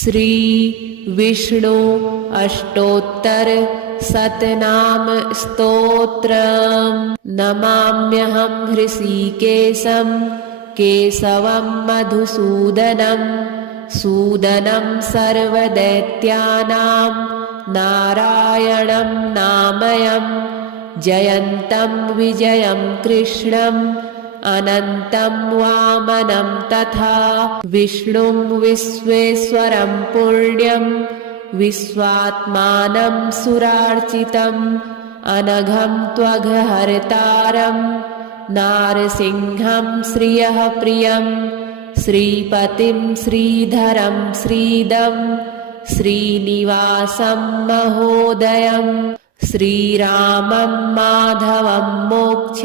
श्री विष्णु अष्टोत्तर शतनाम स्तोत्रम्। नमाम्यहं हृषीकेशं केशवं मधुसूदनं सूदनं सर्वदैत्यानां नारायणं नामयम् जयन्तं विजयं कृष्णम् अनन्तं वामनं तथा विष्णुं विश्वेश्वरं पुण्यं विश्वात्मानं सुरार्चितम् अनघं त्वघहर्तारं नारसिंहं श्रियः प्रियं श्रीपतिं श्रीधरं श्रीदं श्रीनिवासं महोदयं श्रीरामं माधवं मोक्ष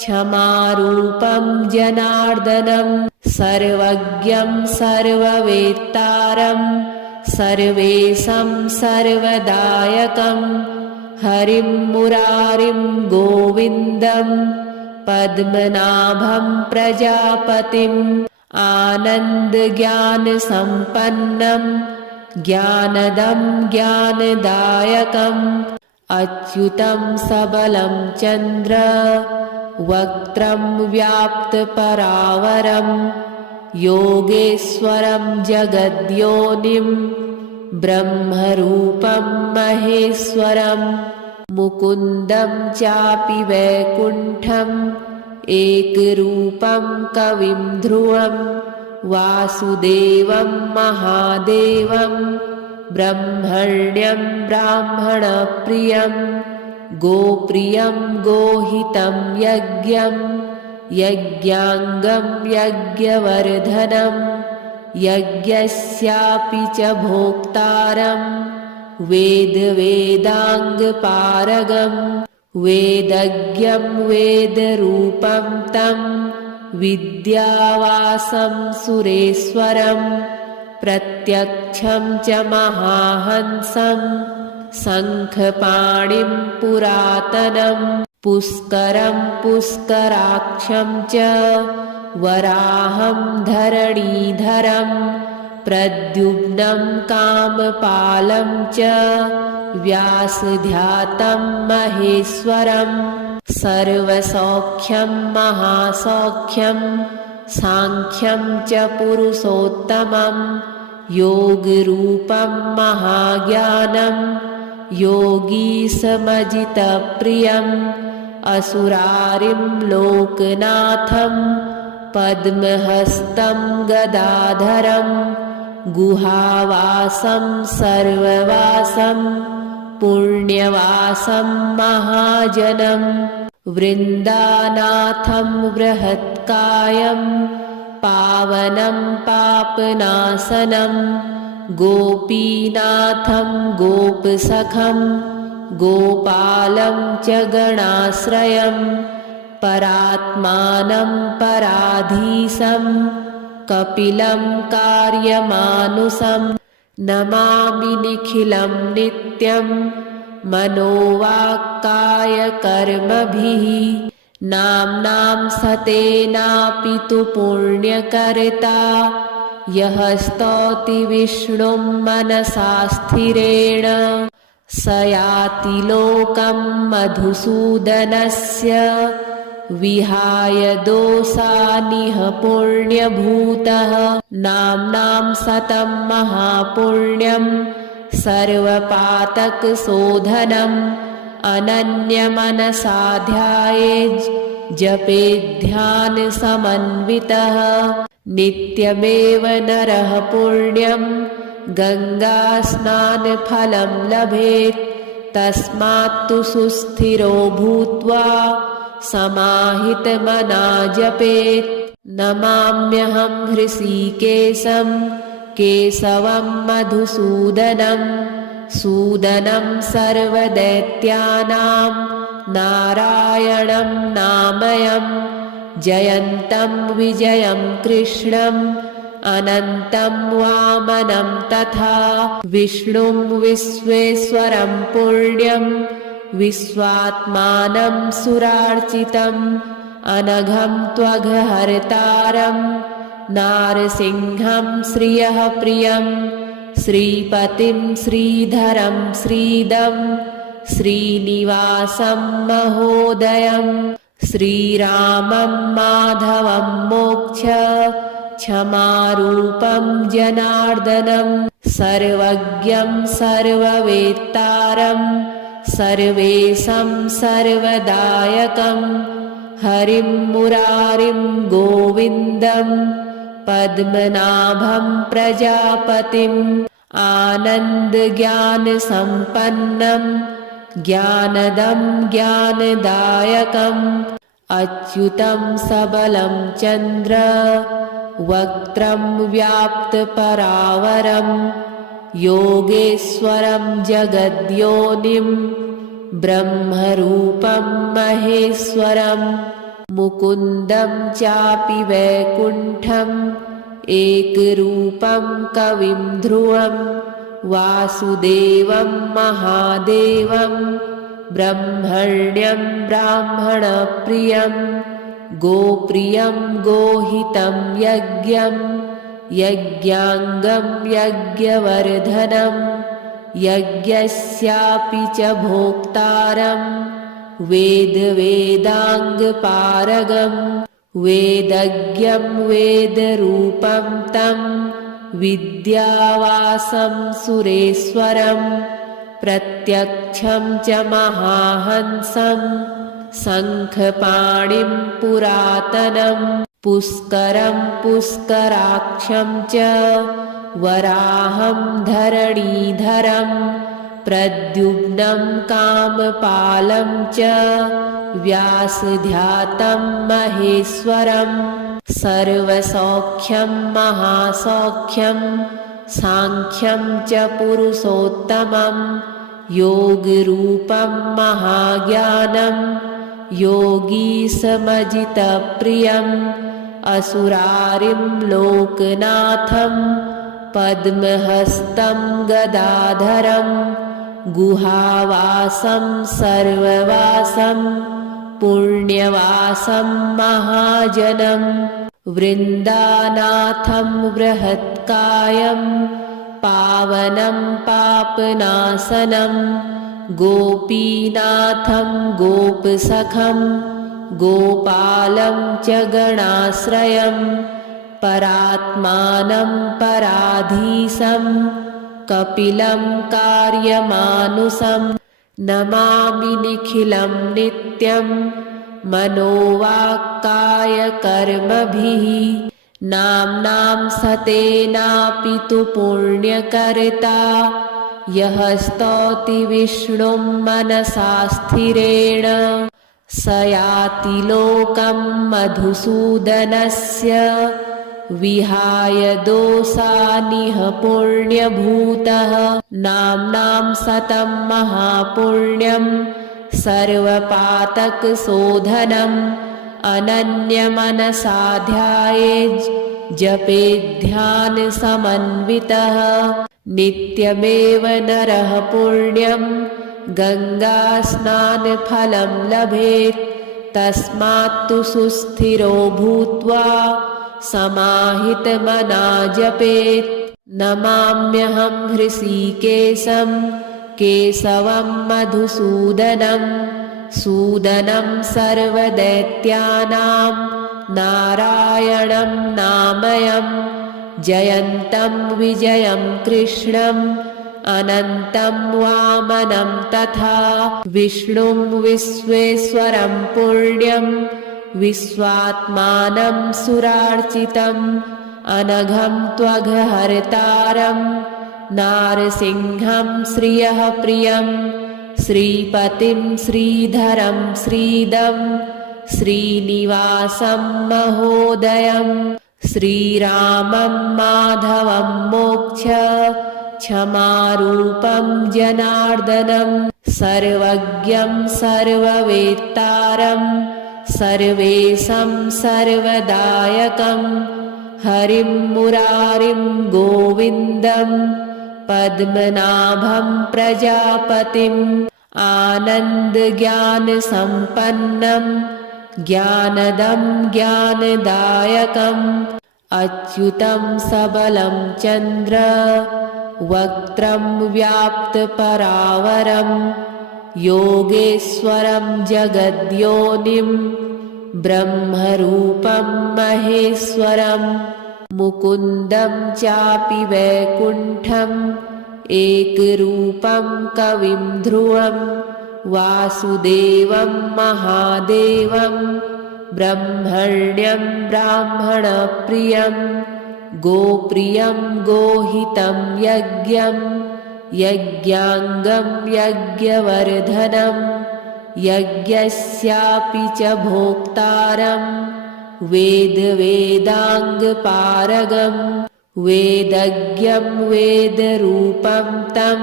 क्षमारूपं जनार्दनं सर्वज्ञं सर्ववेत्तारं सर्वेशं सर्वदायकं हरिं मुरारिं गोविन्दं पद्मनाभं प्रजापतिम् आनन्दज्ञानसम्पन्नं ज्ञानदं ज्ञानदायकम् अच्युतं सबलं चन्द्र वक्त्रं व्याप्तपरावरं योगेश्वरं जगद्योनिं ब्रह्मरूपं महेश्वरं मुकुन्दं चापि वैकुण्ठम् एकरूपं कविं ध्रुवं वासुदेवं महादेवं ब्रह्मण्यं ब्राह्मणप्रियं गोप्रियं गोहितं यज्ञं यज्ञाङ्गं यज्ञवर्धनं यज्ञस्यापि च भोक्तारं वेदवेदाङ्गपारगं वेदज्ञं वेदरूपं तं विद्यावासं सुरेश्वरं प्रत्यक्षं च महाहंसं शङ्खपाणिं पुरातनं पुष्करं पुष्कराक्षं च वराहं धरणीधरं प्रद्युम्नं कामपालं च व्यासध्यातं महेश्वरं सर्वसौख्यं महासौख्यं साङ्ख्यं च पुरुषोत्तमं योगरूपं महाज्ञानं योगीशमजितप्रियम् असुरारिं लोकनाथं पद्महस्तं गदाधरं गुहावासं सर्ववासं पुण्यवासं महाजनं वृन्दानाथं बृहत्कायं पावनं पापनाशनं गोपीनाथं गोपसखं गोपालं च गणाश्रयं परात्मानं पराधीशं कपिलं कार्यमानुषं नमामि निखिलं नित्यं मनोवाक्कायकर्मभिः नाम्नां सतेनापि तु पुण्यकर्ता यः स्तौति विष्णुं मनसा स्थिरेण स याति लोकं मधुसूदनस्य विहाय दोषानिह पुण्यभूतः नाम्नां सतं महापुण्यं सर्वपातकशोधनम् अनन्यमनसा ध्यायेत् जपेध्यानसमन्वितः नित्यमेव नरः पुण्यं गङ्गास्नानफलं लभेत् तस्मात्तु सुस्थिरो भूत्वा समाहितमना जपेत् नमाम्यहं हृषीकेशं केशवं मधुसूदनं सूदनं सर्वदैत्यानां नारायणं नामयम् जयन्तं विजयं कृष्णम् अनन्तं वामनं तथा विष्णुं विश्वेश्वरं पुण्यं विश्वात्मानं सुरार्चितम् अनघं त्वघहर्तारं नारसिंहं श्रियः प्रियं श्रीपतिं श्रीधरं श्रीदं श्रीनिवासं महोदयं श्रीरामं माधवं मोक्ष क्षमारूपं जनार्दनं सर्वज्ञं सर्ववेत्तारं सर्वेशं सर्वदायकं हरिं मुरारिं गोविन्दं पद्मनाभं प्रजापतिम् आनन्दज्ञानसम्पन्नं ज्ञानदं ज्ञानदायकम् अच्युतं सबलं चन्द्र वक्त्रं व्याप्तपरावरं योगेश्वरं जगद्योनिं ब्रह्मरूपं महेश्वरं मुकुन्दं चापि वैकुण्ठम् एकरूपं कविं ध्रुवं वासुदेवं महादेवं ब्रह्मण्यं ब्राह्मणप्रियं गोप्रियं गोहितं यज्ञं यज्ञाङ्गं यज्ञवर्धनं यज्ञस्यापि च भोक्तारं वेदवेदाङ्गपारगम् वेदज्ञं वेदरूपं तं विद्यावासं सुरेश्वरं प्रत्यक्षं च महाहंसं शङ्खपाणिं पुरातनं पुष्करं पुष्कराक्षं च वराहं धरणीधरं प्रद्युम्नं कामपालं च व्यासध्यातं महेश्वरं सर्वसौख्यं महासौख्यं साङ्ख्यं च पुरुषोत्तमं योगरूपं महाज्ञानं योगीशमजितप्रियम् असुरारिं लोकनाथं पद्महस्तं गदाधरं गुहावासं सर्ववासं पुण्यवासं महाजनं वृन्दानाथं बृहत्कायं पावनं पापनाशनं गोपीनाथं गोपसखं गोपालं च गणाश्रयं परात्मानं पराधीशं कपिलं कार्यमानुषं नमामि निखिलं नित्यं मनोवाक्कायकर्मभिः नाम्नां सतेनापि तु पुण्यकर्ता यः स्तौति विष्णुं मनसा स्थिरेण स याति लोकं मधुसूदनस्य विहाय दोषानिह पुण्यभूतः नाम्नां सतं महापुण्यं सर्वपातकशोधनम् अनन्यमनसा ध्यायेत् जपेध्यानसमन्वितः नित्यमेव नरः पुण्यं गङ्गास्नानफलं लभेत् तस्मात्तु सुस्थिरो भूत्वा समाहितमना जपेत् नमाम्यहं हृषीकेशं केशवं मधुसूदनं सूदनं सर्वदैत्यानां नारायणं नामयं जयन्तं विजयं कृष्णं अनन्तं वामनं तथा विष्णुं विश्वेश्वरं पुण्यं विश्वात्मानं सुरार्चितम् अनघं त्वघहर्तारं नारसिंहं श्रियः प्रियं श्रीपतिं श्रीधरं श्रीदं श्रीनिवासं महोदयं श्रीरामं माधवं मोक्ष क्षमारूपं जनार्दनं सर्वज्ञं सर्ववेत्तारं सर्वेशं सर्वदायकं हरिं मुरारिं गोविन्दं पद्मनाभं प्रजापतिम् आनन्दज्ञानसम्पन्नं ज्ञानदं ज्ञानदायकम् अच्युतं सबलं चन्द्र वक्त्रं व्याप्तपरावरं योगेश्वरं जगद्योनिं ब्रह्मरूपं महेश्वरं मुकुन्दं चापि वैकुण्ठम् एकरूपं कविं ध्रुवं वासुदेवं महादेवं ब्रह्मण्यं ब्राह्मणप्रियं गोप्रियं गोहितं यज्ञं यज्ञाङ्गं यज्ञवर्धनं यज्ञस्यापि च भोक्तारं वेदवेदाङ्गपारगं वेदज्ञं वेदरूपं तं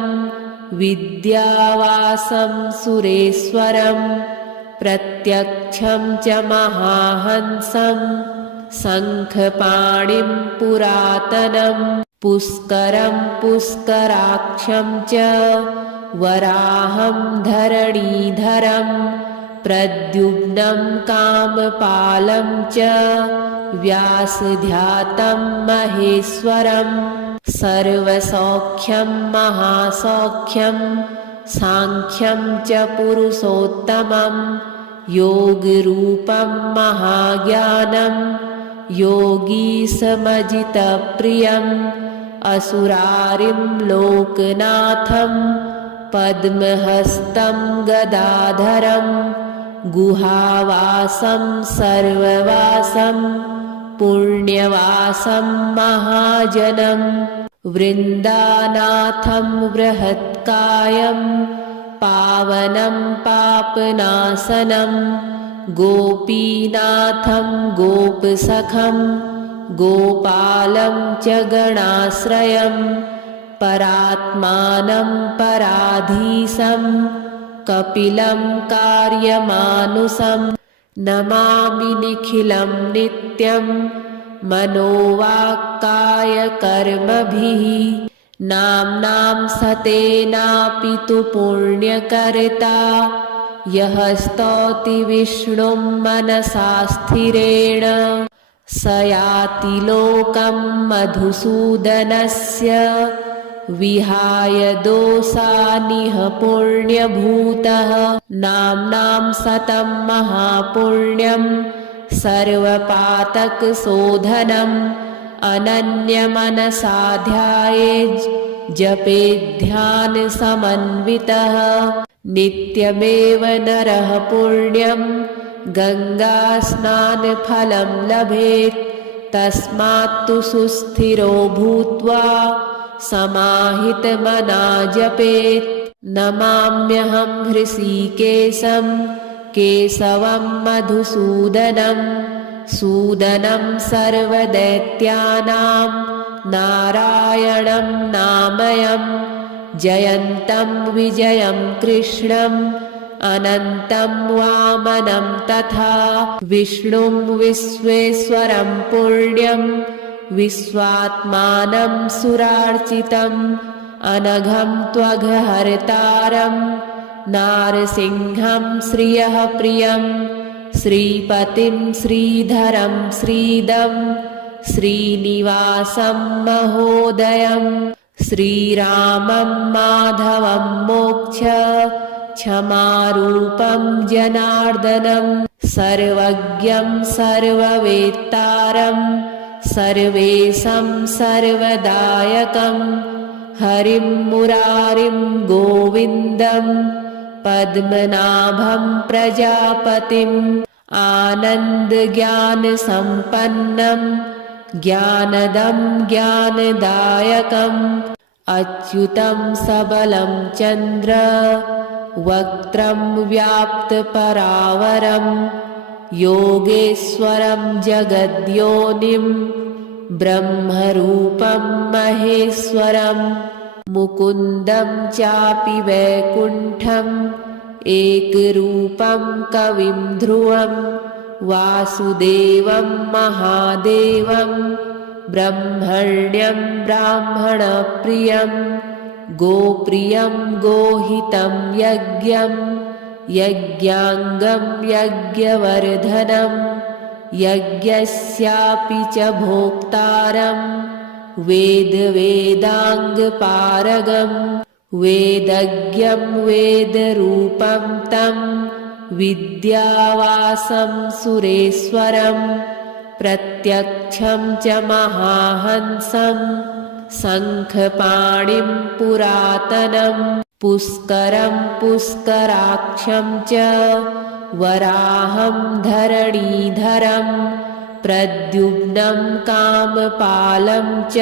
विद्यावासं सुरेश्वरं प्रत्यक्षं च महाहंसं शङ्खपाणिं पुरातनं पुष्करं पुष्कराक्षं च वराहं धरणीधरं प्रद्युम्नं कामपालं च व्यासध्यातं महेश्वरं सर्वसौख्यं महासौख्यं साङ्ख्यं च पुरुषोत्तमं योगरूपं महाज्ञानं योगीशमजितप्रियम् असुरारिं लोकनाथं पद्महस्तं गदाधरं गुहावासं सर्ववासं पुण्यवासं महाजनं वृन्दानाथं बृहत्कायं पावनं पापनाशनं गोपीनाथं गोपसखं गोपालं च गणाश्रयं परात्मानं पराधीशं कपिलं कार्यमानुषं नमामि निखिलं नित्यं मनोवाक्कायकर्मभिः नाम्नां सतेनापि तु पुण्यकर्ता यः स्तौति विष्णुं मनसा स्थिरेण स याति लोकं मधुसूदनस्य विहाय दोषानिह पुण्यभूतः नाम्नां सतं महापुण्यं सर्वपातकशोधनम् अनन्यमनसा ध्यायेत् जपेध्यानसमन्वितः नित्यमेव नरः पुण्यं गङ्गास्नानफलं लभेत् तस्मात्तु सुस्थिरो भूत्वा समाहितमना जपेत् नमाम्यहं हृषीकेशं केशवं मधुसूदनं सूदनं सर्वदैत्यानां नारायणं नामयं जयन्तं विजयं कृष्णम् अनन्तं वामनं तथा विष्णुं विश्वेश्वरं पुण्यं विश्वात्मानं सुरार्चितम् अनघं त्वघहर्तारं नारसिंहं श्रियः प्रियं श्रीपतिं श्रीधरं श्रीदं श्रीनिवासं महोदयं श्रीरामं माधवं मोक्ष क्षमारूपं जनार्दनं सर्वज्ञं सर्ववेत्तारं सर्वेशं सर्वदायकं हरिं मुरारिं गोविन्दं पद्मनाभं प्रजापतिम् आनन्दज्ञानसम्पन्नं ज्ञानदं ज्ञानदायकम् अच्युतं सबलं चन्द्र वक्त्रं व्याप्तपरावरं योगेश्वरं जगद्योनिं ब्रह्मरूपं महेश्वरं मुकुन्दं चापि वैकुण्ठम् एकरूपं कविं ध्रुवं वासुदेवं महादेवं ब्रह्मण्यं ब्राह्मणप्रियं गोप्रियं गोहितं यज्ञं यज्ञाङ्गं यज्ञवर्धनं यज्ञस्यापि च भोक्तारं वेदवेदाङ्गपारगं वेदज्ञं वेदरूपं तं विद्यावासं सुरेश्वरं प्रत्यक्षं च महाहंसं शङ्खपाणिं पुरातनं पुष्करं पुष्कराक्षं च वराहं धरणीधरं प्रद्युम्नं कामपालं च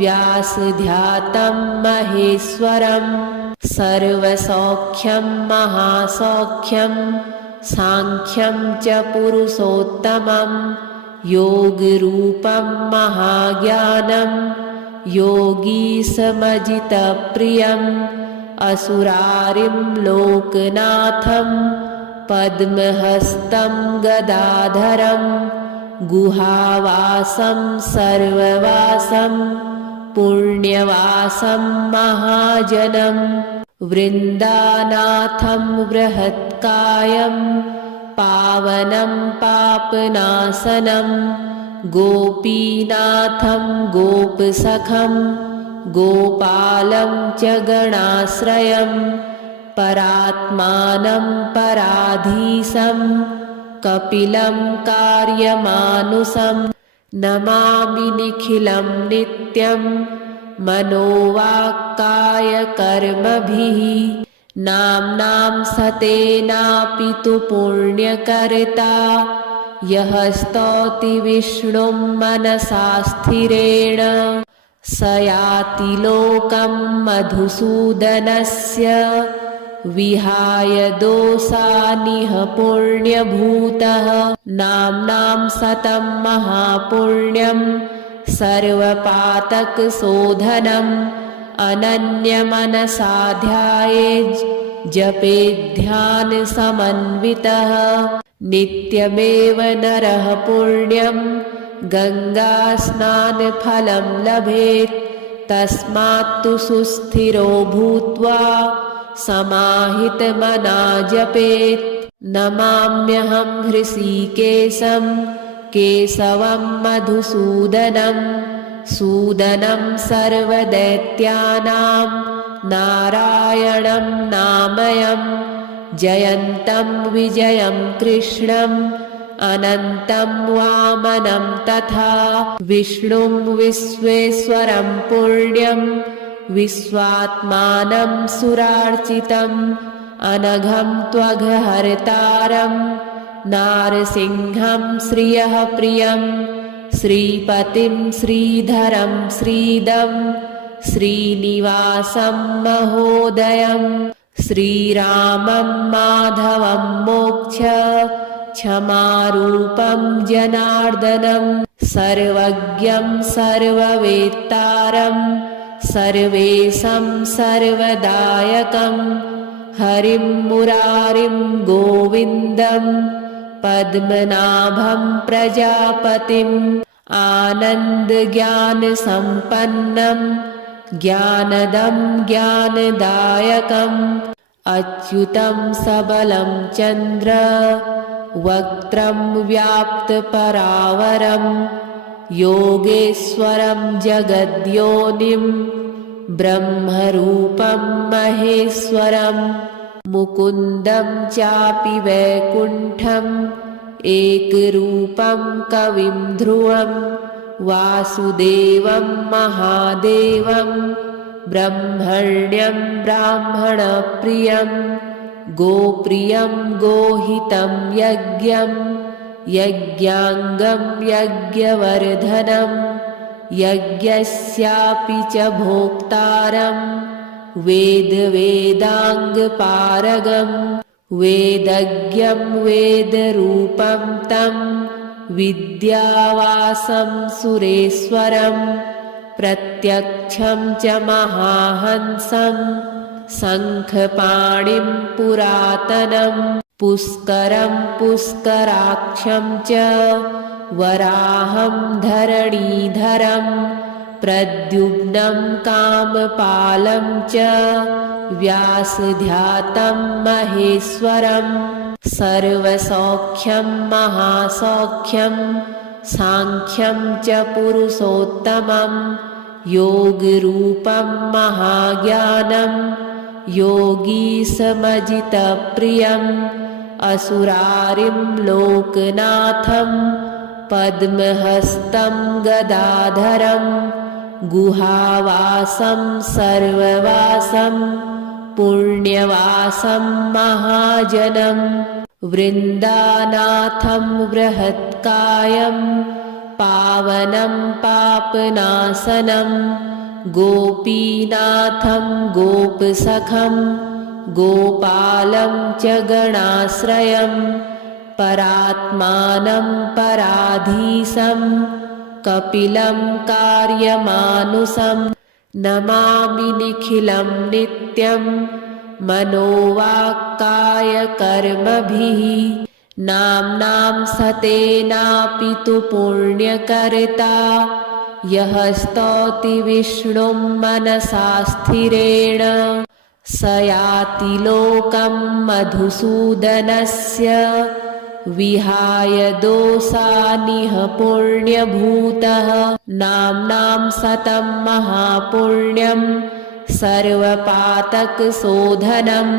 व्यासध्यातं महेश्वरं सर्वसौख्यं महासौख्यं साङ्ख्यं च पुरुषोत्तमं योगरूपं महाज्ञानं योगीशमजितप्रियम् असुरारिं लोकनाथं पद्महस्तं गदाधरं गुहावासं सर्ववासं पुण्यवासं महाजनं वृन्दानाथं बृहत्कायं पावनं पापनाशनं गोपीनाथं गोपसखं गोपालं च गणाश्रयं परात्मानं पराधीशं कपिलं कार्यमानुषं नमामि निखिलं नित्यं मनोवाक्कायकर्मभिः नाम्नां सतेनापि तु पुण्यकर्ता यः स्तौति विष्णुं मनसा स्थिरेण स याति लोकं मधुसूदनस्य विहाय दोषानिह पुण्यभूतः नाम्नां सतं महापुण्यं सर्वपातकशोधनम् अनन्यमनसा ध्यायेत् जपेध्यानसमन्वितः नित्यमेव नरः पुण्यं गङ्गास्नानफलं लभेत् तस्मात्तु सुस्थिरो भूत्वा समाहितमना जपेत् नमाम्यहं हृषीकेशं केशवं मधुसूदनं सूदनं सर्वदैत्यानां नारायणं नामयं जयन्तं विजयं कृष्णं अनन्तं वामनं तथा विष्णुं विश्वेश्वरं पुण्यं विश्वात्मानं सुरार्चितम् अनघं त्वघहर्तारं नारसिंहं श्रियः प्रियं श्रीपतिं श्रीधरं श्रीदं श्रीनिवासं महोदयं श्रीरामं माधवं मोक्ष क्षमारूपं जनार्दनं सर्वज्ञं सर्ववेत्तारं सर्वेशं सर्वदायकं हरिं मुरारिं गोविन्दं पद्मनाभं प्रजापतिम् आनन्दज्ञानसम्पन्नं ज्ञानदं ज्ञानदायकम् अच्युतं सबलं चन्द्र वक्त्रं व्याप्तपरावरं योगेश्वरं जगद्योनिं ब्रह्मरूपं महेश्वरं मुकुन्दं चापि वैकुण्ठम् एकरूपं कविं ध्रुवं वासुदेवं महादेवं ब्रह्मण्यं ब्राह्मणप्रियं गोप्रियं गोहितं यज्ञं यज्ञाङ्गं यज्ञवर्धनं यज्ञस्यापि च भोक्तारं वेदवेदाङ्गपारगं वेदज्ञं वेदरूपं तं विद्यावासं सुरेश्वरं प्रत्यक्षं च महाहंसं शङ्खपाणिं पुरातनं पुष्करं पुष्कराक्षं च वराहं धरणीधरं प्रद्युम्नं कामपालं च व्यासध्यातं महेश्वरं सर्वसौख्यं महासौख्यं साङ्ख्यं च पुरुषोत्तमं योगरूपं महाज्ञानं योगीशमजितप्रियम् असुरारिं लोकनाथं पद्महस्तं गदाधरं गुहावासं सर्ववासं पुण्यवासं महाजनं वृन्दानाथं बृहत्कायं पावनं पापनाशनं गोपीनाथं गोपसखं गोपालं च गणाश्रयं परात्मानं पराधीशं कपिलं कार्यमानुषं नमामि निखिलं नित्यं मनोवाक्कायकर्मभिः नाम्नां सतेनापि तु पुण्यकर्ता यः स्तौति विष्णुं मनसा स्थिरेण स याति लोकं मधुसूदनस्य विहाय दोषानिह पुण्यभूतः नाम्नां सतं महापुण्यं सर्वपातकशोधनम्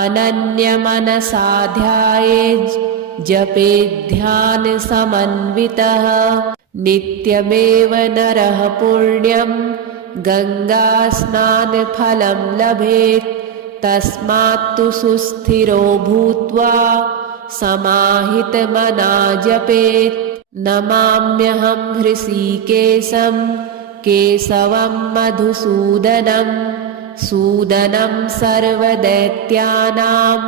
अनन्यमनसा ध्यायेत् जपेध्यानसमन्वितः नित्यमेव नरः पुण्यं गङ्गास्नानफलं लभेत् तस्मात्तु सुस्थिरो भूत्वा समाहितमना जपेत् नमाम्यहं हृषीकेशं केशवं मधुसूदनं सूदनं सर्वदैत्यानां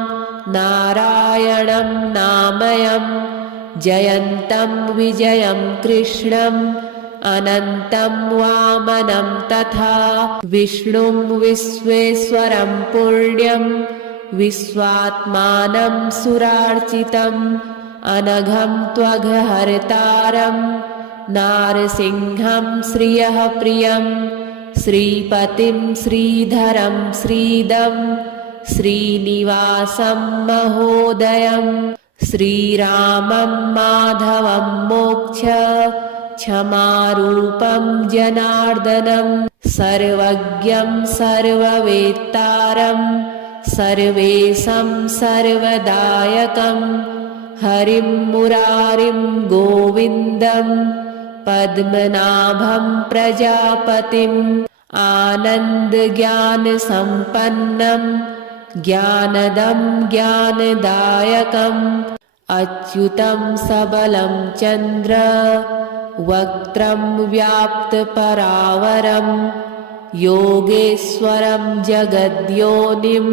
नारायणं नामयं जयन्तं विजयं कृष्णम् अनन्तं वामनं तथा विष्णुं विश्वेश्वरं पुण्यं विश्वात्मानं सुरार्चितम् अनघं त्वघहर्तारं नारसिंहं श्रियः प्रियं श्रीपतिं श्रीधरं श्रीदं श्रीनिवासं महोदयं श्रीरामं माधवं मोक्ष क्षमारूपं जनार्दनं सर्वज्ञं सर्ववेत्तारं सर्वेशं सर्वदायकं हरिं मुरारिं गोविन्दं पद्मनाभं प्रजापतिम् आनन्दज्ञानसम्पन्नं ज्ञानदं ज्ञानदायकम् अच्युतं सबलं चन्द्र वक्त्रं व्याप्तपरावरं योगेश्वरं जगद्योनिं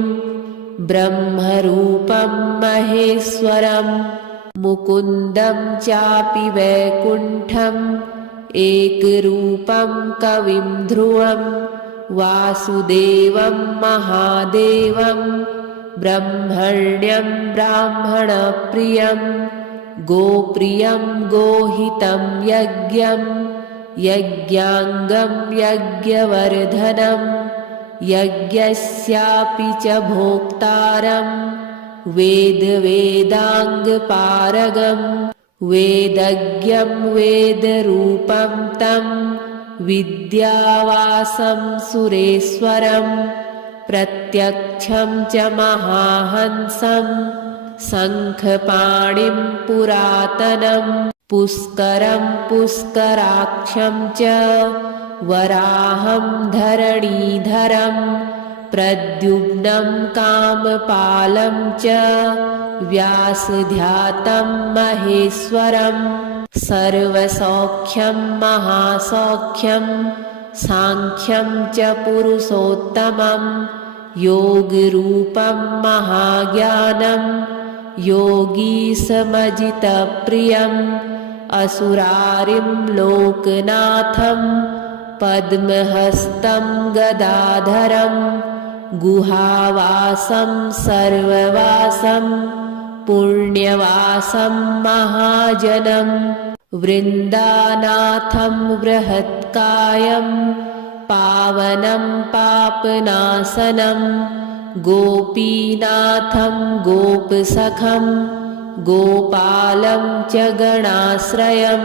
ब्रह्मरूपं महेश्वरं मुकुन्दं चापि वैकुण्ठम् एकरूपं कविं ध्रुवं वासुदेवं महादेवं ब्रह्मण्यं ब्राह्मणप्रियं गोप्रियं गोहितं यज्ञं यज्ञाङ्गं यज्ञवर्धनं यज्ञस्यापि च भोक्तारं वेदवेदाङ्गपारगं वेदज्ञं वेदरूपं तं विद्यावासं सुरेश्वरं प्रत्यक्षं च महाहंसं शङ्खपाणिं पुरातनं पुष्करं पुष्कराक्षं च वराहं धरणीधरं प्रद्युम्नं कामपालं च व्यासध्यातं महेश्वरं सर्वसौख्यं महासौख्यं साङ्ख्यं च पुरुषोत्तमं योगरूपं महाज्ञानं योगीशमजितप्रियम् असुरारिं लोकनाथं पद्महस्तं गदाधरं गुहावासं सर्ववासं पुण्यवासं महाजनं वृन्दानाथं बृहत्कायं पावनं पापनाशनं गोपीनाथं गोपसखं गोपालं च गणाश्रयं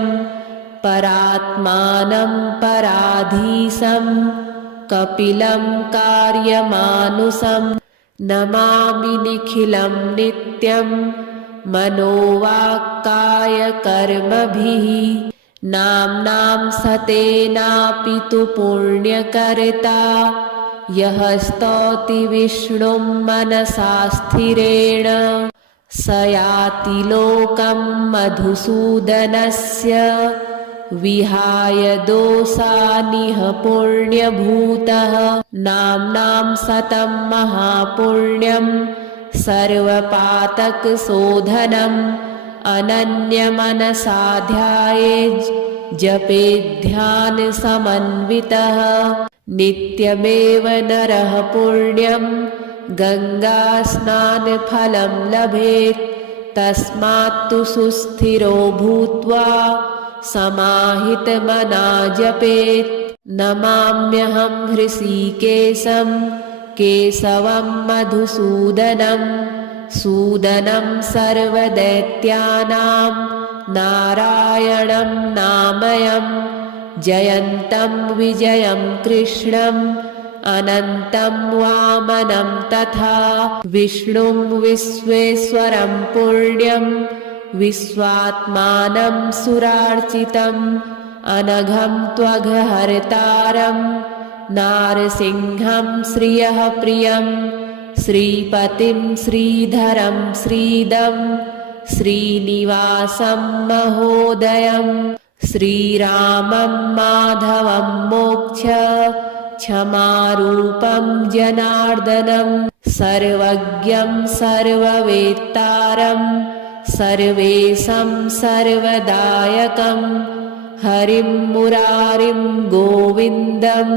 परात्मानं पराधीशं कपिलं कार्यमानुषं नमामि निखिलं नित्यं मनोवाक्कायकर्मभिः नाम्नां सतेनापि तु पुण्यकर्ता यः स्तौति विष्णुं मनसा स्थिरेण स याति लोकं मधुसूदनस्य विहाय दोषानिह पुण्यभूतः नाम्नां सतं महापुण्यं सर्वपातकशोधनम् अनन्यमनसा ध्यायेत् जपेध्यानसमन्वितः नित्यमेव नरः पुण्यं गङ्गास्नानफलं लभेत् तस्मात्तु सुस्थिरो भूत्वा समाहितमना जपेत् नमाम्यहं हृषीकेशं केशवं मधुसूदनं सूदनं सर्वदैत्यानां नारायणं नामयं जयन्तं विजयं कृष्णम् अनन्तं वामनं तथा विष्णुं विश्वेश्वरं पुण्यं विश्वात्मानं सुरार्चितम् अनघं त्वघहर्तारं नारसिंहं श्रियः प्रियं श्रीपतिं श्रीधरं श्रीदं श्रीनिवासं महोदयं श्रीरामं माधवं मोक्ष क्षमारूपं जनार्दनं सर्वज्ञं सर्ववेत्तारं सर्वेशं सर्वदायकं हरिं मुरारिं गोविन्दं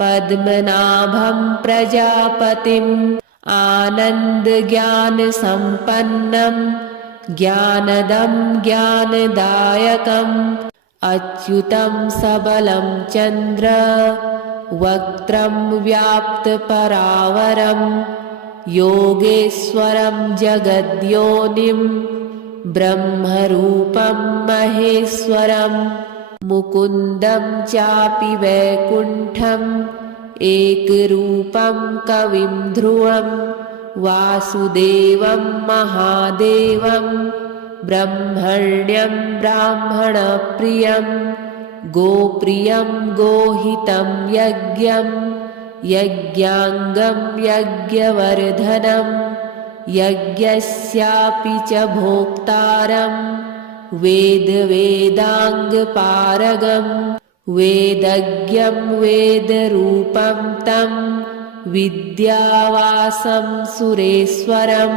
पद्मनाभं प्रजापतिम् आनन्दज्ञानसम्पन्नं ज्ञानदं ज्ञानदायकम् अच्युतं सबलं चन्द्र वक्त्रं व्याप्तपरावरं योगेश्वरं जगद्योनिं ब्रह्मरूपं महेश्वरं मुकुन्दं चापि वैकुण्ठम् एकरूपं कविं ध्रुवं वासुदेवं महादेवं ब्रह्मण्यं ब्राह्मणप्रियं गोप्रियं गोहितं यज्ञं यज्ञाङ्गं यज्ञवर्धनं यज्ञस्यापि च भोक्तारं वेदवेदाङ्गपारगं वेदज्ञं वेदरूपं तं विद्यावासं सुरेश्वरं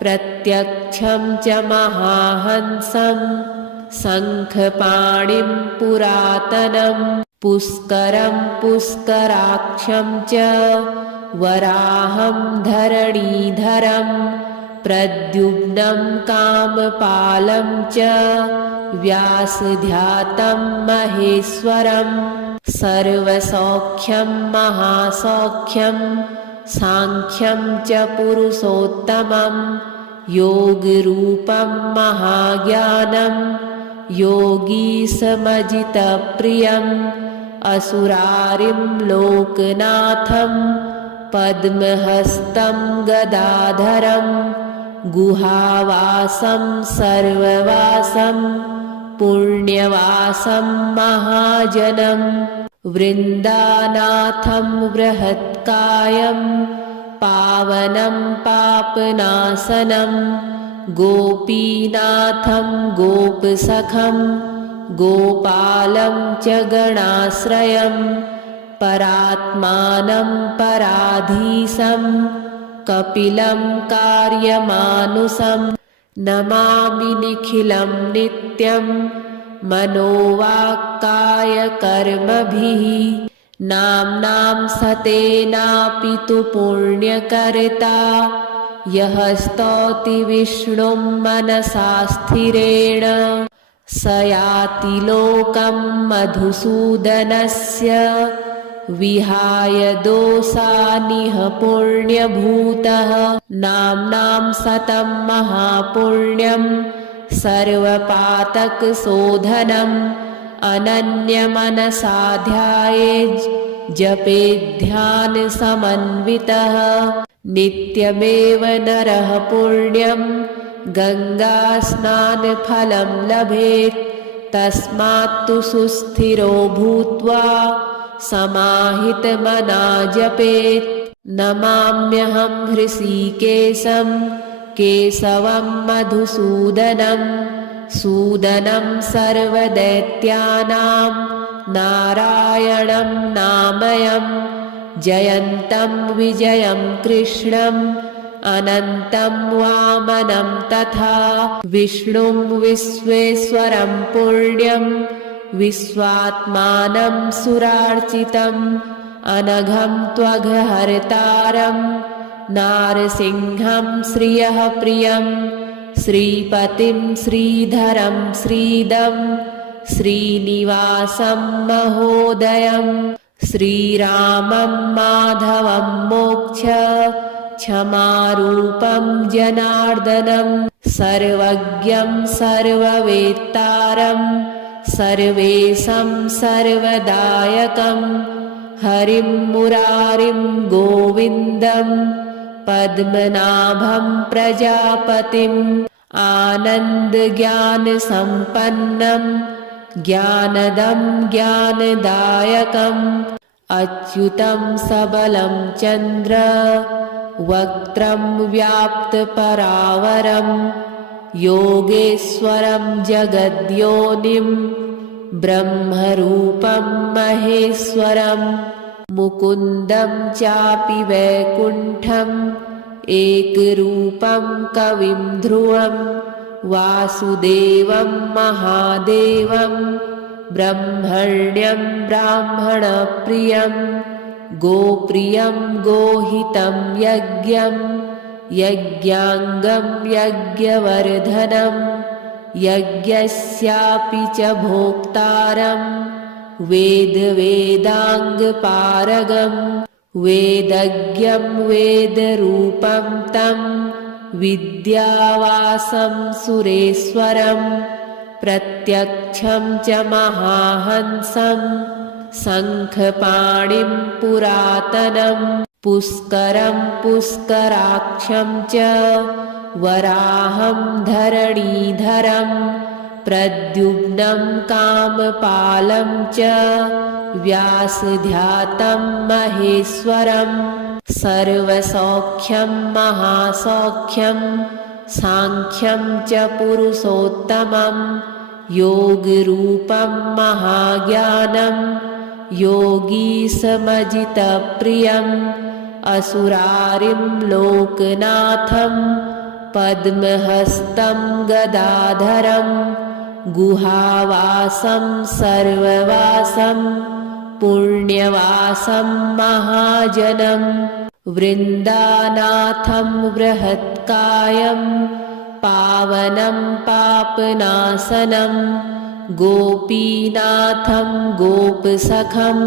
प्रत्यक्षं च महाहंसं शङ्खपाणिं पुरातनं पुष्करं पुष्कराक्षं च वराहं धरणीधरं प्रद्युम्नं कामपालं च व्यासध्यातं महेश्वरं सर्वसौख्यं महासौख्यं साङ्ख्यं च पुरुषोत्तमं योगरूपं महाज्ञानं योगीशमजितप्रियम् असुरारिं लोकनाथं पद्महस्तं गदाधरं गुहावासं सर्ववासं पुण्यवासं महाजनं वृन्दानाथं बृहत्कायं पावनं पापनाशनं गोपीनाथं गोपसखं गोपालं च गणाश्रयं परात्मानं पराधीशं कपिलं कार्यमानुषं नमामि निखिलं नित्यं मनोवाक्कायकर्मभिः नाम्नां सतेनापि तु पुण्यकर्ता यः स्तौति विष्णुं मनसा स्थिरेण स याति लोकं मधुसूदनस्य विहाय दोषानिह पुण्यभूतः नाम्नां सतं महापुण्यं सर्वपातकशोधनम् अनन्यमनसा ध्यायेत् जपेध्यानसमन्वितः नित्यमेव नरः पुण्यं गङ्गास्नानफलं लभेत् तस्मात्तु सुस्थिरो भूत्वा समाहितमना जपेत् नमाम्यहं हृषीकेशं केशवं मधुसूदनं सूदनं सर्वदैत्यानां नारायणं नामयं जयन्तं विजयं कृष्णम् अनन्तं वामनं तथा विष्णुं विश्वेश्वरं पुण्यं विश्वात्मानं सुरार्चितम् अनघं त्वघहर्तारं नारसिंहं श्रियः प्रियं श्रीपतिं श्रीधरं श्रीदं श्रीनिवासं महोदयं श्रीरामं माधवं मोक्ष क्षमारूपं जनार्दनं सर्वज्ञं सर्ववेत्तारं सर्वेशं सर्वदायकं हरिं मुरारिं गोविन्दं पद्मनाभं प्रजापतिम् आनन्दज्ञानसम्पन्नं ज्ञानदं ज्ञानदायकम् अच्युतं सबलं चन्द्र वक्त्रं व्याप्तपरावरं योगेश्वरं जगद्योनिं ब्रह्मरूपं महेश्वरं मुकुन्दं चापि वैकुण्ठम् एकरूपं कविं ध्रुवं वासुदेवं महादेवं ब्रह्मण्यं ब्राह्मणप्रियं गोप्रियं गोहितं यज्ञं यज्ञाङ्गं यज्ञवर्धनं यज्ञस्यापि च भोक्तारं वेदवेदाङ्गपारगं वेदज्ञं वेदरूपं तं विद्यावासं सुरेश्वरं प्रत्यक्षं च महाहंसं शङ्खपाणिं पुरातनं पुष्करं पुष्कराक्षं च वराहं धरणीधरं प्रद्युम्नं कामपालं च व्यासध्यातं महेश्वरं सर्वसौख्यं महासौख्यं साङ्ख्यं च पुरुषोत्तमं योगरूपं महाज्ञानं योगीशमजितप्रियम् असुरारिं लोकनाथं पद्महस्तं गदाधरं गुहावासं सर्ववासं पुण्यवासं महाजनं वृन्दानाथं बृहत्कायं पावनं पापनाशनं गोपीनाथं गोपसखं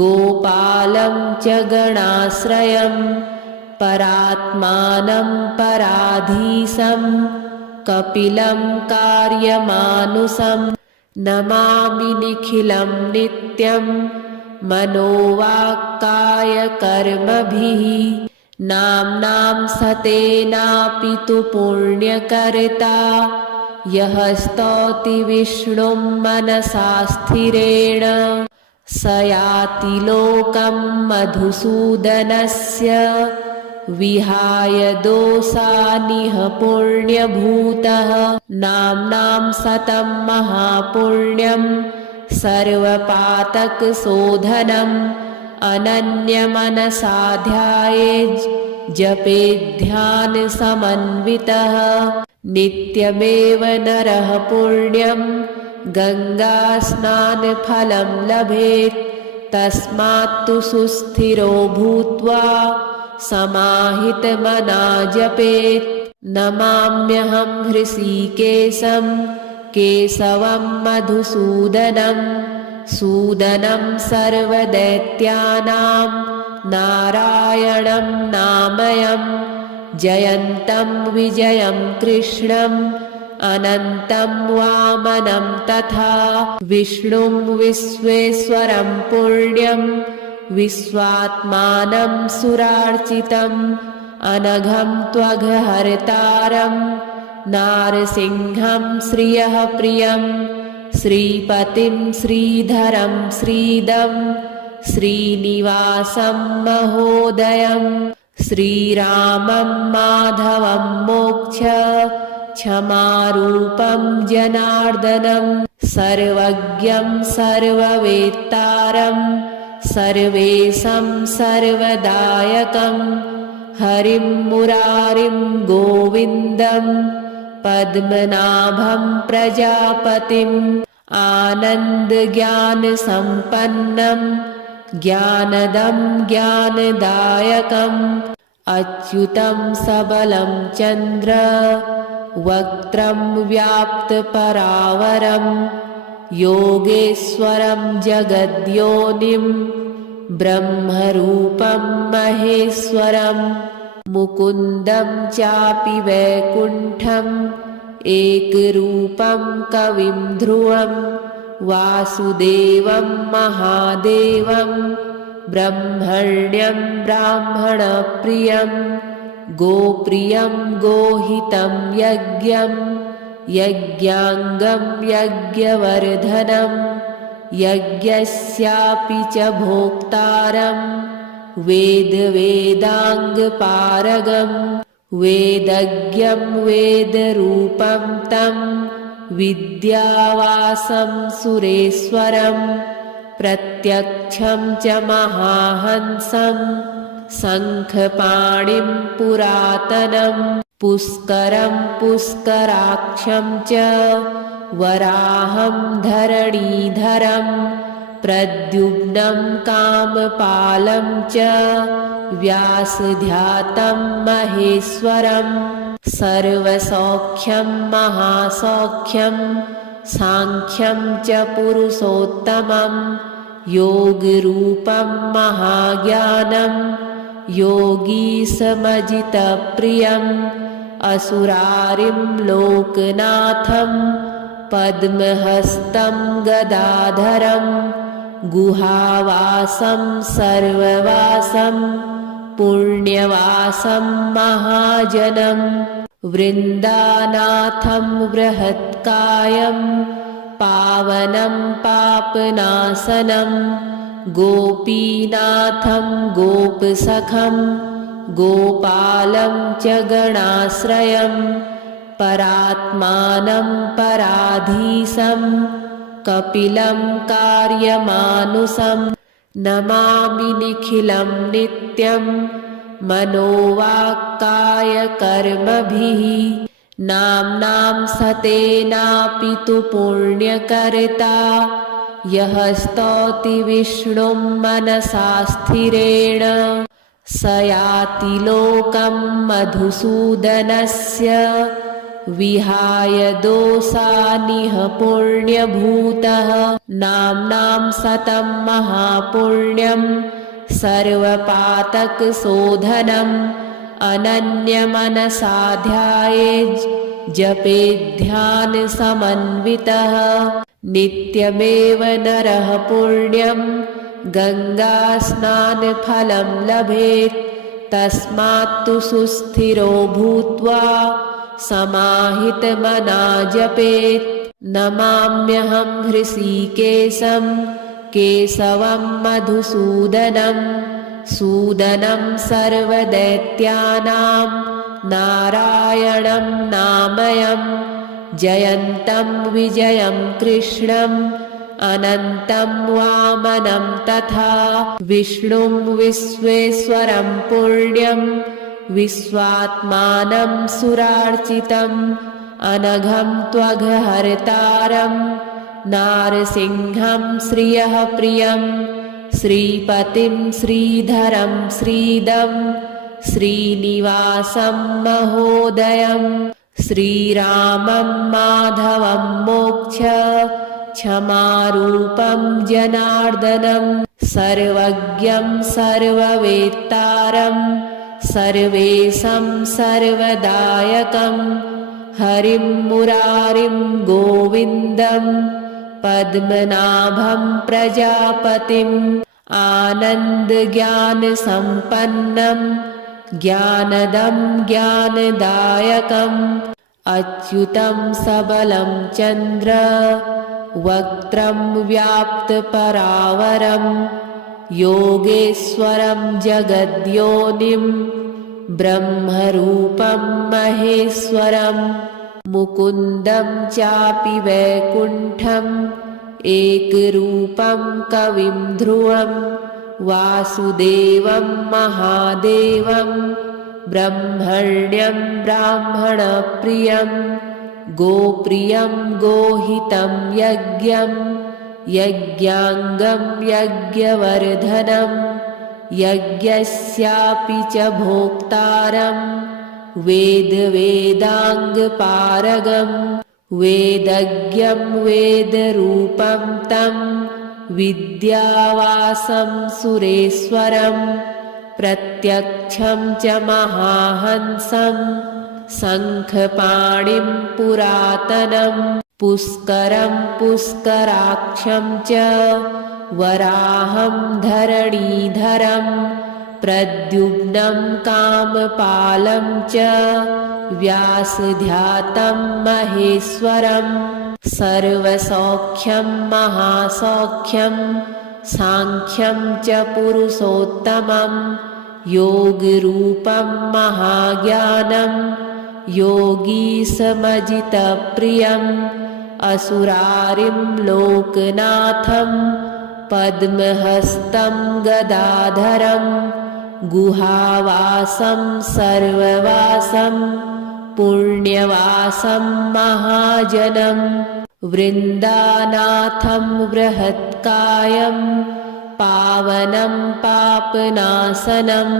गोपालं च गणाश्रयं परात्मानं पराधीशं कपिलं कार्यमानुषं नमामि निखिलं नित्यं मनोवाक्कायकर्मभिः नाम्नां सतेनापि तु पुण्यकर्ता यः स्तौति विष्णुं मनसा स्थिरेण स याति लोकं मधुसूदनस्य विहाय दोषानिह पुण्यभूतः नाम्नां सतं महापुण्यं सर्वपातकशोधनम् अनन्यमनसा ध्यायेत् जपेध्यानसमन्वितः नित्यमेव नरः पुण्यं गङ्गास्नानफलं लभेत् तस्मात्तु सुस्थिरो भूत्वा समाहितमना जपेत् नमाम्यहं हृषीकेशं केशवं मधुसूदनं सूदनं सर्वदैत्यानां नारायणं नामयम् जयन्तं विजयं कृष्णम् अनन्तं वामनं तथा विष्णुं विश्वेश्वरं पुण्यं विश्वात्मानं सुरार्चितम् अनघं त्वघहर्तारं नारसिंहं श्रियः प्रियं श्रीपतिं श्रीधरं श्रीदं श्रीनिवासं महोदयं श्रीरामं माधवं मोक्ष क्षमारूपं जनार्दनं सर्वज्ञं सर्ववेत्तारं सर्वेशं सर्वदायकं हरिं मुरारिं गोविन्दं पद्मनाभं प्रजापतिम् आनन्दज्ञानसम्पन्नं ज्ञानदं ज्ञानदायकम् अच्युतं सबलं चन्द्र वक्त्रं व्याप्तपरावरं योगेश्वरं जगद्योनिं ब्रह्मरूपं महेश्वरं मुकुन्दं चापि वैकुण्ठम् एकरूपं कविं ध्रुवं वासुदेवं महादेवं ब्रह्मण्यं ब्राह्मणप्रियं गोप्रियं गोहितं यज्ञं यज्ञाङ्गं यज्ञवर्धनं यज्ञस्यापि च भोक्तारं वेदवेदाङ्गपारगं वेदज्ञं वेदरूपं तं विद्यावासं सुरेश्वरं प्रत्यक्षं च महाहंसं शङ्खपाणिं पुरातनं पुष्करं पुष्कराक्षं च वराहं धरणीधरं प्रद्युम्नं कामपालं च व्यासध्यातं महेश्वरं सर्वसौख्यं महासौख्यं साङ्ख्यं च पुरुषोत्तमं योगरूपं महाज्ञानं योगीशमजितप्रियम् असुरारिं लोकनाथं पद्महस्तं गदाधरं गुहावासं सर्ववासं पुण्यवासं महाजनं वृन्दानाथं बृहत्कायं पावनं पापनाशनं गोपीनाथं गोपसखं गोपालं च गणाश्रयं परात्मानं पराधीशं कपिलं कार्यमानुषं नमामि निखिलं नित्यं मनोवाक्कायकर्मभिः नाम्नां सतेनापि तु पुण्यकर्ता यः स्तौति विष्णुं मनसा स्थिरेण स याति लोकं मधुसूदनस्य विहाय दोषानिह पुण्यभूतः नाम्नां सतं महापुण्यं सर्वपातकशोधनम् अनन्यमनसा ध्यायेत् जपेध्यानसमन्वितः नित्यमेव नरः पुण्यं गङ्गास्नानफलं लभेत् तस्मात्तु सुस्थिरो भूत्वा समाहितमना जपेत् नमाम्यहं हृषीकेशं केशवं मधुसूदनं सूदनं सर्वदैत्यानां नारायणं नामयम् जयन्तं विजयं कृष्णम् अनन्तं वामनं तथा विष्णुं विश्वेश्वरं पुण्यं विश्वात्मानं सुरार्चितम् अनघं त्वघहर्तारं नारसिंहं श्रियः प्रियं श्रीपतिं श्रीधरं श्रीदं श्रीनिवासं महोदयं श्रीरामं माधवं मोक्ष क्षमारूपं जनार्दनं सर्वज्ञं सर्ववेत्तारं सर्वेशं सर्वदायकं हरिं मुरारिं गोविन्दं पद्मनाभं प्रजापतिम् आनन्दज्ञानसम्पन्नं ज्ञानदं ज्ञानदायकम् अच्युतं सबलं चन्द्र वक्त्रं व्याप्तपरावरं योगेश्वरं जगद्योनिं ब्रह्मरूपं महेश्वरं मुकुन्दं चापि वैकुण्ठम् एकरूपं कविं ध्रुवं वासुदेवं महादेवं ब्रह्मण्यं ब्राह्मणप्रियं गोप्रियं गोहितं यज्ञं यज्ञाङ्गं यज्ञवर्धनं यज्ञस्यापि च भोक्तारं वेदवेदाङ्गपारगम् वेदज्ञं वेदरूपं तं विद्यावासं सुरेश्वरं प्रत्यक्षं च महाहंसं शङ्खपाणिं पुरातनं पुष्करं पुष्कराक्षं च वराहं धरणीधरं प्रद्युम्नं कामपालं च व्यासध्यातं महेश्वरं सर्वसौख्यं महासौख्यं साङ्ख्यं च पुरुषोत्तमं योगरूपं महाज्ञानं योगीशमजितप्रियम् असुरारिं लोकनाथं पद्महस्तं गदाधरं गुहावासं सर्ववासं पुण्यवासं महाजनं वृन्दानाथं बृहत्कायं पावनं पापनाशनं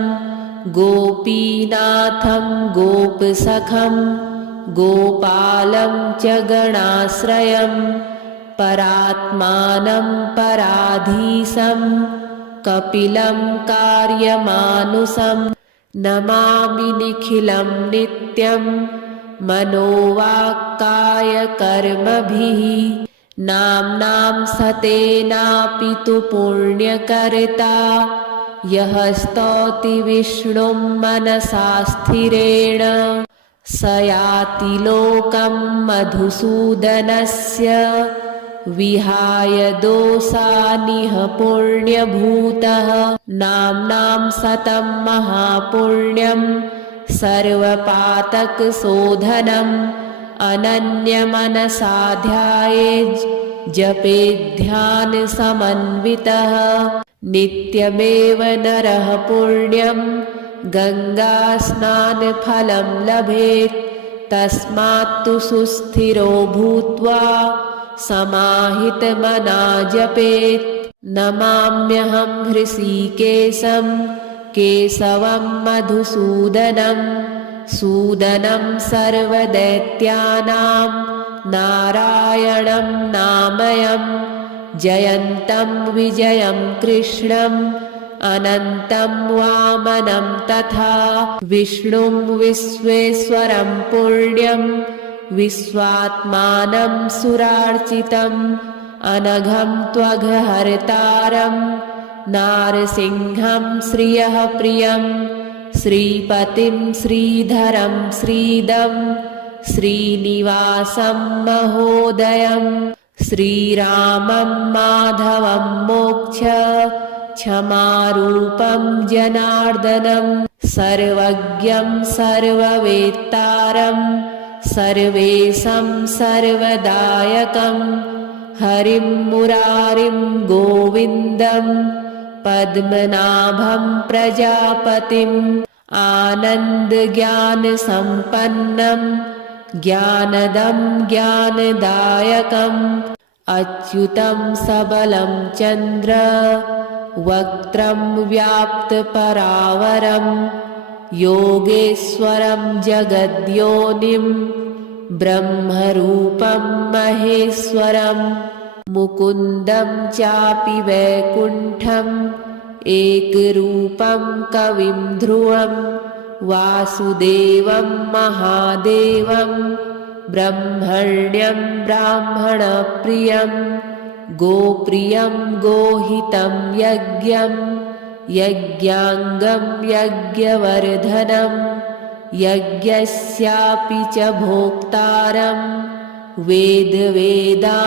गोपीनाथं गोपसखं गोपालं च गणाश्रयं परात्मानं पराधीशं कपिलं कार्यमानुषं नमामि निखिलं नित्यं मनोवाक्कायकर्मभिः नाम्नां सतेनापि तु पुण्यकर्ता यः स्तौति विष्णुं मनसा स्थिरेण स याति लोकं मधुसूदनस्य विहाय दोषानिह पुण्यभूतः नाम्नां सतं महापुण्यं सर्वपातकशोधनम् अनन्यमनसा ध्यायेत् जपेध्यानसमन्वितः नित्यमेव नरः पुण्यं गङ्गास्नानफलं लभेत् तस्मात्तु सुस्थिरो भूत्वा समाहितमना जपेत् नमाम्यहं हृषीकेशं केशवं मधुसूदनं सूदनं सर्वदैत्यानां नारायणं नामयं जयन्तं विजयं कृष्णम् अनन्तं वामनं तथा विष्णुं विश्वेश्वरं पुण्यं विश्वात्मानं सुरार्चितम् अनघं त्वघहर्तारं नारसिंहं श्रियः प्रियं श्रीपतिं श्रीधरं श्रीदं श्रीनिवासं महोदयं श्रीरामं माधवं मोक्ष क्षमारूपं जनार्दनं सर्वज्ञं सर्ववेत्तारं सर्वेशं सर्वदायकं हरिं मुरारिं गोविन्दं पद्मनाभं प्रजापतिम् आनन्दज्ञानसम्पन्नं ज्ञानदं ज्ञानदायकम् अच्युतं सबलं चन्द्र वक्त्रं व्याप्तपरावरं योगेश्वरं जगद्योनिं ब्रह्मरूपं महेश्वरं मुकुन्दं चापि वैकुण्ठम् एकरूपं कविं ध्रुवं वासुदेवं महादेवं ब्रह्मण्यं ब्राह्मणप्रियं गोप्रियं गोहितं यज्ञं यज्ञाङ्गं यज्ञवर्धनं यज्ञस्यापि च भोक्तारं वेदवेदाङ्गपारगं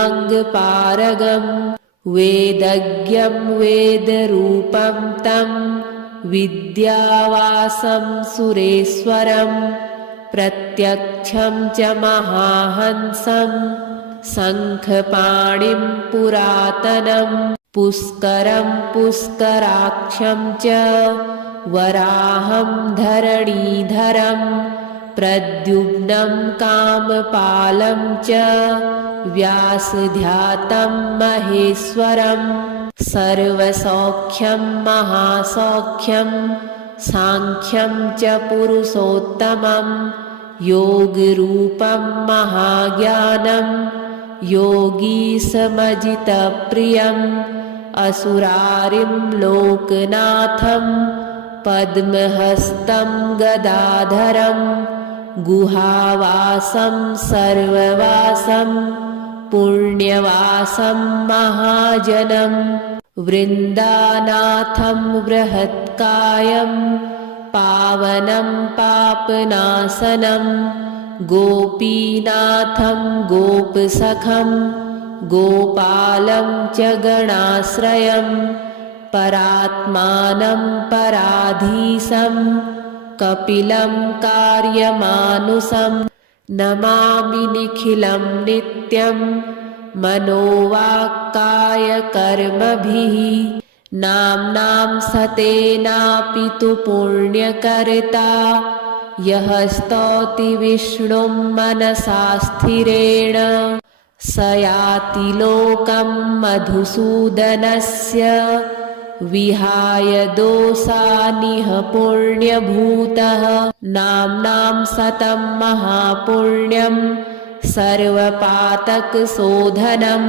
वेदज्ञं वेदरूपं तं विद्यावासं सुरेश्वरं प्रत्यक्षं च महाहंसं शङ्खपाणिं पुरातनं पुष्करं पुष्कराक्षं च वराहं धरणीधरं प्रद्युम्नं कामपालं च व्यासध्यातं महेश्वरं सर्वसौख्यं महासौख्यं साङ्ख्यं च पुरुषोत्तमं योगरूपं महाज्ञानं योगीशमजितप्रियम् असुरारिं लोकनाथं पद्महस्तं गदाधरं गुहावासं सर्ववासं पुण्यवासं महाजनं वृन्दानाथं बृहत्कायं पावनं पापनाशनं गोपीनाथं गोपसखं गोपालं च गणाश्रयं परात्मानं पराधीशं कपिलं कार्यमानुषं नमामि निखिलं नित्यं मनोवाक्कायकर्मभिः नाम्नां सतेनापि तु पुण्यकर्ता यः स्तौति विष्णुं मनसा स्थिरेण स याति लोकं मधुसूदनस्य विहाय दोषानिह पुण्यभूतः नाम्नां सतं महापुण्यं सर्वपातकशोधनम्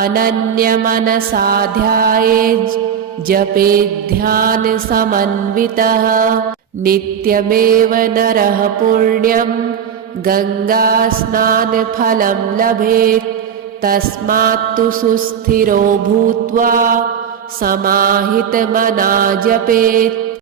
अनन्यमनसा ध्यायेत् जपेध्यानसमन्वितः नित्यमेव नरः पुण्यं गङ्गास्नानफलं लभेत् तस्मात्तु सुस्थिरो भूत्वा समाहितमना जपेत्